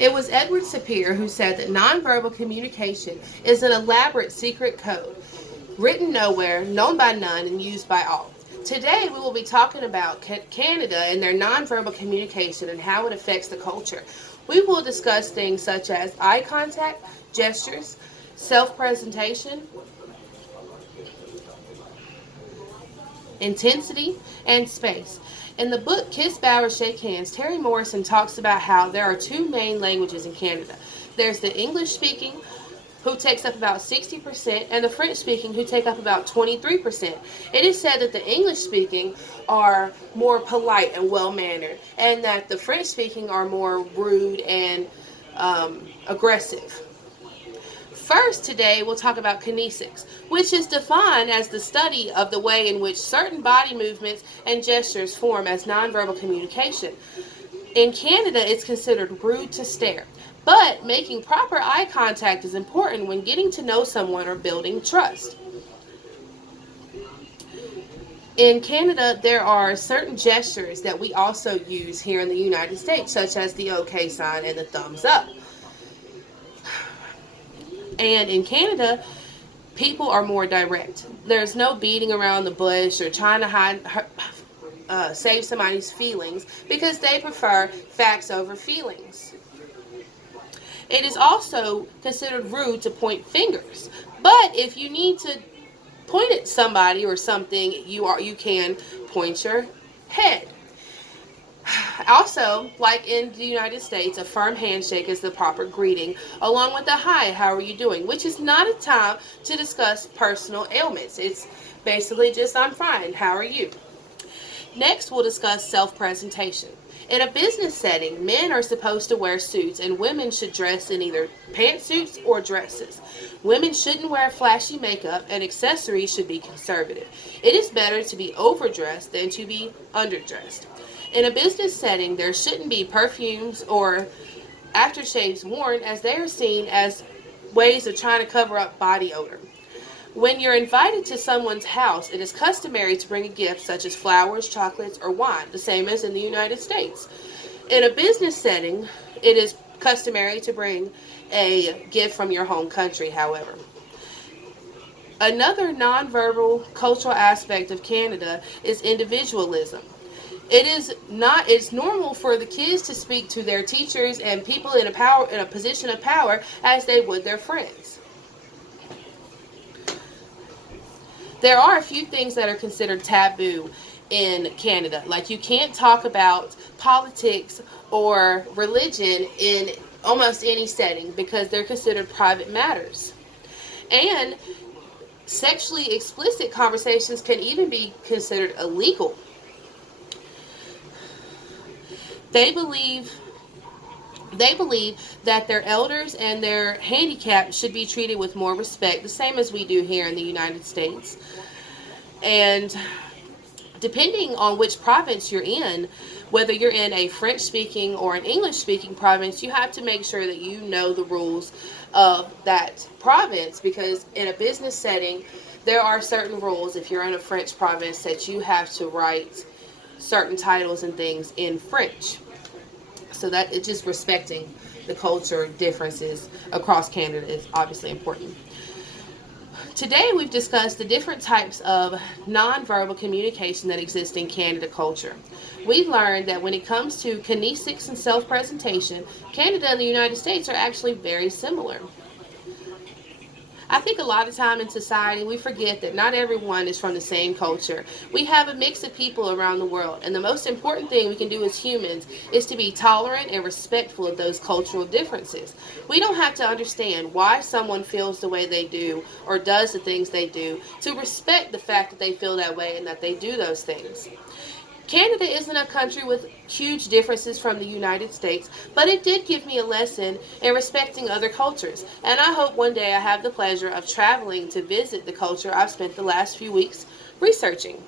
It was Edward Sapir who said that nonverbal communication is an elaborate secret code, written nowhere, known by none, and used by all. Today, we will be talking about Canada and their nonverbal communication and how it affects the culture. We will discuss things such as eye contact, gestures, self presentation, intensity, and space. In the book Kiss, Bow, or Shake Hands, Terry Morrison talks about how there are two main languages in Canada. There's the English speaking, who takes up about 60%, and the French speaking, who take up about 23%. It is said that the English speaking are more polite and well mannered, and that the French speaking are more rude and aggressive. First, today we'll talk about kinesics, which is defined as the study of the way in which certain body movements and gestures form as nonverbal communication. In Canada, it's considered rude to stare, but making proper eye contact is important when getting to know someone or building trust. In Canada, there are certain gestures that we also use here in the United States, such as the OK sign and the thumbs up. And in Canada, people are more direct. There's no beating around the bush or trying to save somebody's feelings, because they prefer facts over feelings. It is also considered rude to point fingers, but if you need to point at somebody or something, you can point your head. Also, like in the United States, a firm handshake is the proper greeting, along with a hi, how are you doing, which is not a time to discuss personal ailments. It's basically just, I'm fine, how are you? Next, we'll discuss self-presentation. In a business setting, men are supposed to wear suits and women should dress in either pantsuits or dresses. Women shouldn't wear flashy makeup and accessories should be conservative. It is better to be overdressed than to be underdressed. In a business setting, there shouldn't be perfumes or aftershaves worn, as they are seen as ways of trying to cover up body odor. When you're invited to someone's house, it is customary to bring a gift such as flowers, chocolates, or wine, the same as in the United States. In a business setting, it is customary to bring a gift from your home country, however. Another nonverbal cultural aspect of Canada is individualism. It's normal for the kids to speak to their teachers and people in a position of power as they would their friends. There are a few things that are considered taboo in Canada. Like, you can't talk about politics or religion in almost any setting because they're considered private matters. And sexually explicit conversations can even be considered illegal. They believe that their elders and their handicapped should be treated with more respect, the same as we do here in the United States. And depending on which province you're in, whether you're in a French-speaking or an English-speaking province, you have to make sure that you know the rules of that province, because in a business setting, there are certain rules if you're in a French province that you have to write certain titles and things in French. So that it's just respecting the culture differences across Canada is obviously important. Today we've discussed the different types of nonverbal communication that exist in Canada culture. We've learned that when it comes to kinesics and self-presentation, Canada and the United States are actually very similar. I think a lot of time in society we forget that not everyone is from the same culture. We have a mix of people around the world, and the most important thing we can do as humans is to be tolerant and respectful of those cultural differences. We don't have to understand why someone feels the way they do or does the things they do to respect the fact that they feel that way and that they do those things. Canada isn't a country with huge differences from the United States, but it did give me a lesson in respecting other cultures, and I hope one day I have the pleasure of traveling to visit the culture I've spent the last few weeks researching.